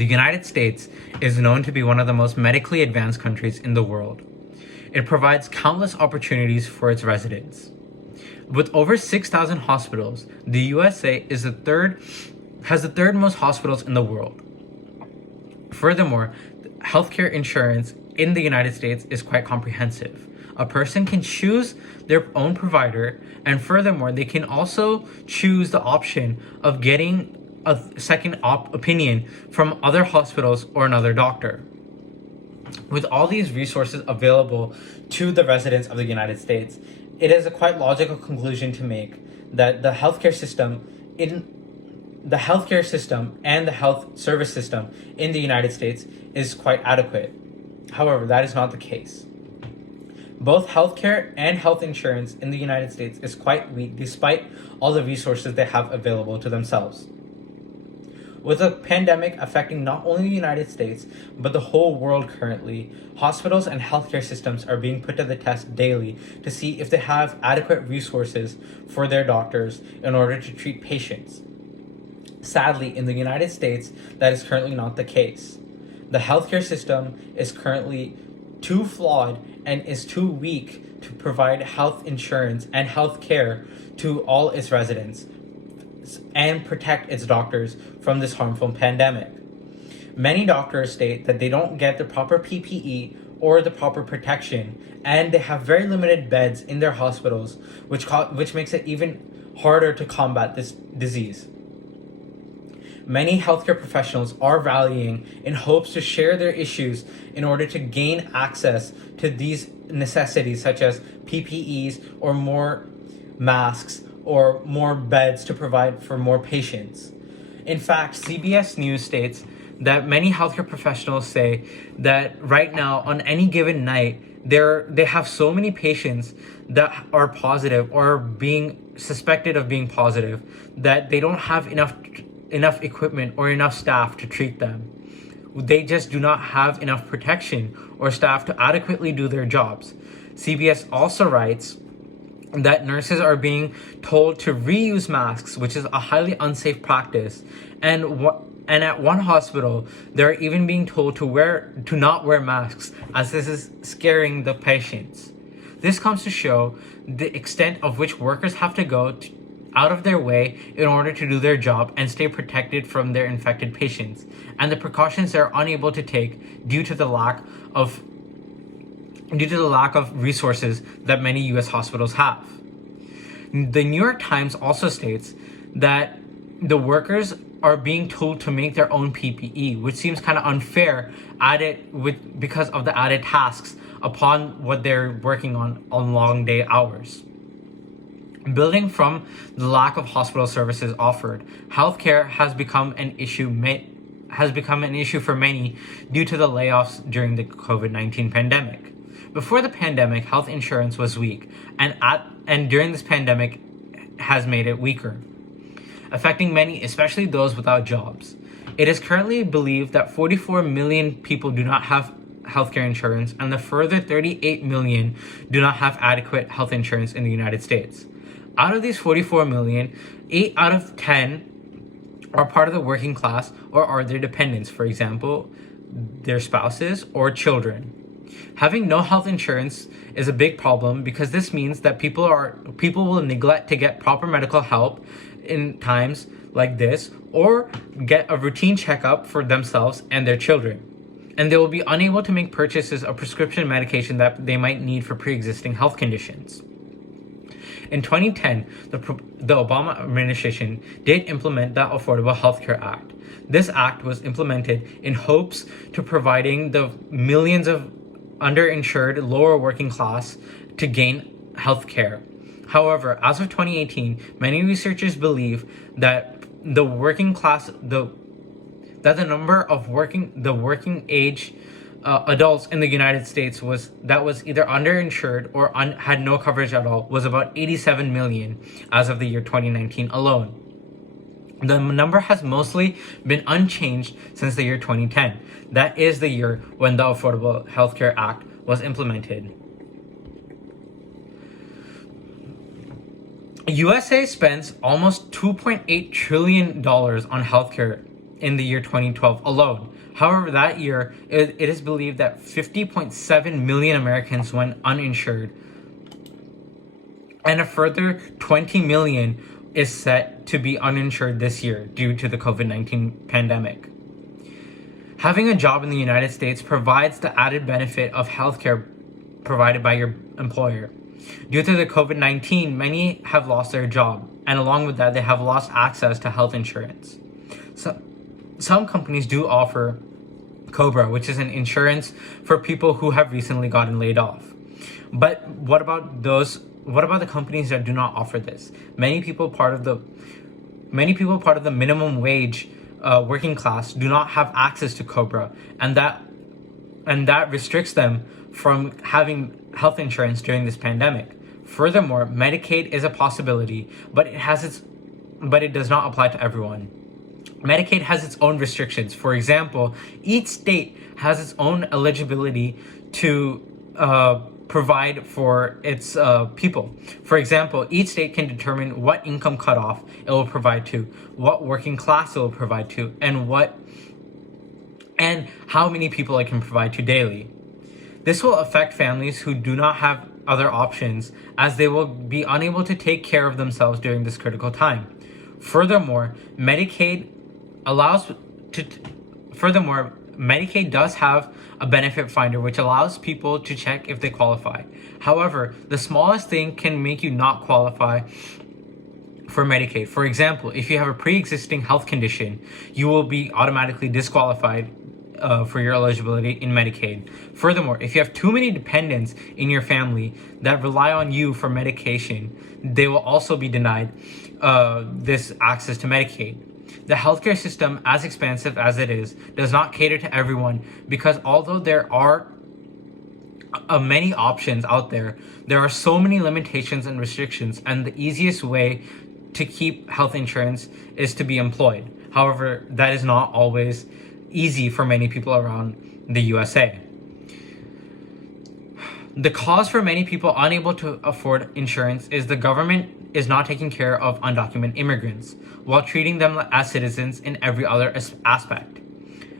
The United States is known to be one of the most medically advanced countries in the world. It provides countless opportunities for its residents. With over 6,000 hospitals, the USA has the third most hospitals in the world. Furthermore, healthcare insurance in the United States is quite comprehensive. A person can choose their own provider, and furthermore, they can also choose the option of getting a second opinion from other hospitals or another doctor. With all these resources available to the residents of the United States, it is a quite logical conclusion to make that the healthcare system and the health service system in the United States is quite adequate. However, that is not the case. Both healthcare and health insurance in the United States is quite weak despite all the resources they have available to themselves. With a pandemic affecting not only the United States, but the whole world currently, hospitals and healthcare systems are being put to the test daily to see if they have adequate resources for their doctors in order to treat patients. Sadly, in the United States, that is currently not the case. The healthcare system is currently too flawed and is too weak to provide health insurance and health care to all its residents and protect its doctors from this harmful pandemic. Many doctors state that they don't get the proper PPE or the proper protection, and they have very limited beds in their hospitals, which makes it even harder to combat this disease. Many healthcare professionals are rallying in hopes to share their issues in order to gain access to these necessities such as PPEs or more masks or more beds to provide for more patients. In fact, CBS News states that many healthcare professionals say that right now, on any given night, they have so many patients that are positive or being suspected of being positive that they don't have enough equipment or enough staff to treat them. They just do not have enough protection or staff to adequately do their jobs. CBS also writes that nurses are being told to reuse masks, which is a highly unsafe practice. And at one hospital, they're even being told to not wear masks, as this is scaring the patients. This comes to show the extent of which workers have to go out of their way in order to do their job and stay protected from their infected patients, and the precautions they're unable to take due to the lack of resources that many U.S. hospitals have. The New York Times also states that the workers are being told to make their own PPE, which seems kind of unfair because of the added tasks upon what they're working on long day hours. Building from the lack of hospital services offered, healthcare has become an issue for many due to the layoffs during the COVID-19 pandemic. Before the pandemic, health insurance was weak, and during this pandemic has made it weaker, affecting many, especially those without jobs. It is currently believed that 44 million people do not have healthcare insurance, and the further 38 million do not have adequate health insurance in the United States. Out of these 44 million, 8 out of 10 are part of the working class or are their dependents, for example, their spouses or children. Having no health insurance is a big problem because this means that people will neglect to get proper medical help in times like this or get a routine checkup for themselves and their children. And they will be unable to make purchases of prescription medication that they might need for pre-existing health conditions. In 2010, the Obama administration did implement the Affordable Health Care Act. This act was implemented in hopes to providing the millions of underinsured lower working class to gain health care. However, as of 2018, many researchers believe that the number of working age adults in the United States was either underinsured or had no coverage at all was about 87 million as of the year 2019 alone. The number has mostly been unchanged since the year 2010. That is the year when the Affordable Health Care Act was implemented. USA spends almost $2.8 trillion on healthcare in the year 2012 alone. However, that year, it is believed that 50.7 million Americans went uninsured, and a further 20 million is set to be uninsured this year due to the COVID-19 pandemic. Having a job in the United States provides the added benefit of healthcare provided by your employer. Due to the COVID-19, many have lost their job, and along with that, they have lost access to health insurance. So, some companies do offer COBRA, which is an insurance for people who have recently gotten laid off. But what about the companies that do not offer this? Many people part of the minimum wage working class do not have access to COBRA, and that restricts them from having health insurance during this pandemic. Furthermore, Medicaid is a possibility, but it does not apply to everyone. Medicaid has its own restrictions. For example, each state has its own eligibility to provide for its people. For example, each state can determine what income cutoff it will provide to, what working class it will provide to, and how many people it can provide to daily. This will affect families who do not have other options, as they will be unable to take care of themselves during this critical time. Furthermore, Medicaid does have a benefit finder which allows people to check if they qualify. However, the smallest thing can make you not qualify for Medicaid. For example, if you have a pre-existing health condition, you will be automatically disqualified for your eligibility in Medicaid. Furthermore, if you have too many dependents in your family that rely on you for medication, they will also be denied this access to Medicaid. The healthcare system, as expansive as it is, does not cater to everyone, because although there are many options out there, there are so many limitations and restrictions, and the easiest way to keep health insurance is to be employed. However, that is not always easy for many people around the USA. The cause for many people unable to afford insurance is the government is not taking care of undocumented immigrants while treating them as citizens in every other aspect.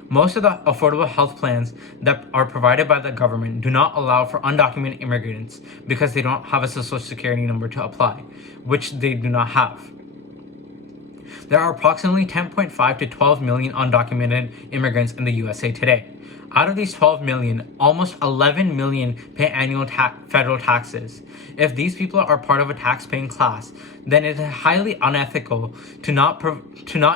Most of the affordable health plans that are provided by the government do not allow for undocumented immigrants because they don't have a social security number to apply, which they do not have. There are approximately 10.5 to 12 million undocumented immigrants in the USA today. Out of these 12 million, almost 11 million pay annual federal taxes. If these people are part of a tax-paying class, then it is highly unethical to not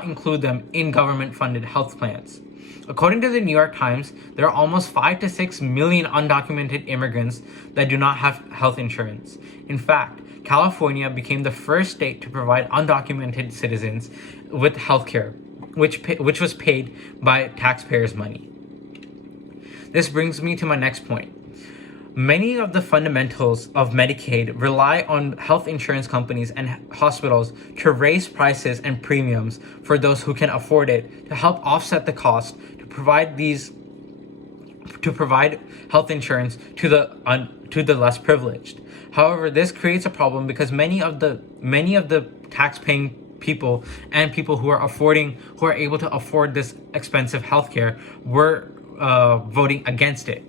include them in government-funded health plans. According to the New York Times, there are almost 5 to 6 million undocumented immigrants that do not have health insurance. In fact, California became the first state to provide undocumented citizens with health care, which was paid by taxpayers' money. This brings me to my next point. Many of the fundamentals of Medicaid rely on health insurance companies and hospitals to raise prices and premiums for those who can afford it to help offset the cost to provide health insurance to the less privileged. However, this creates a problem because many of the tax-paying people and people who are able to afford this expensive healthcare were voting against it.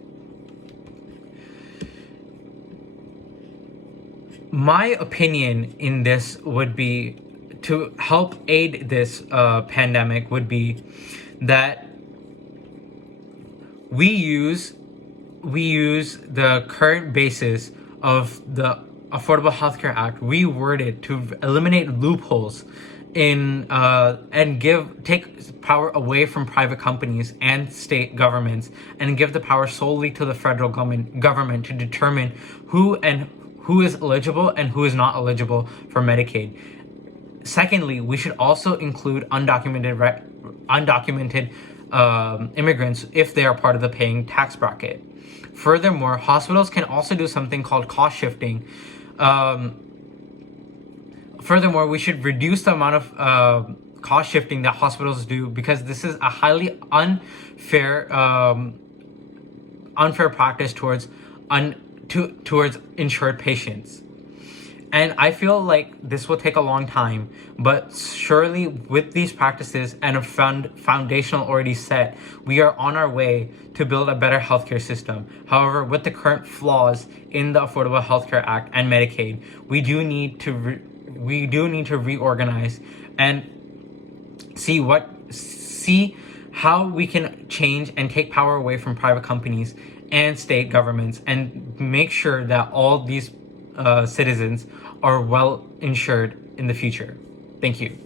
My opinion in this would be, to help aid this pandemic, would be that we use the current basis of the Affordable Health Care Act, reword it to eliminate loopholes and take power away from private companies and state governments, and give the power solely to the federal government to determine who is eligible and who is not eligible for Medicaid. Secondly, we should also include undocumented immigrants if they are part of the paying tax bracket. Furthermore, hospitals can also do something called cost shifting. Furthermore, we should reduce the amount of cost shifting that hospitals do, because this is a highly unfair practice towards insured patients. And I feel like this will take a long time, but surely with these practices and a foundational already set, we are on our way to build a better healthcare system. However, with the current flaws in the Affordable Health Care Act and Medicaid, we do need to reorganize and see how we can change and take power away from private companies and state governments, and make sure that all these citizens are well insured in the future. Thank you.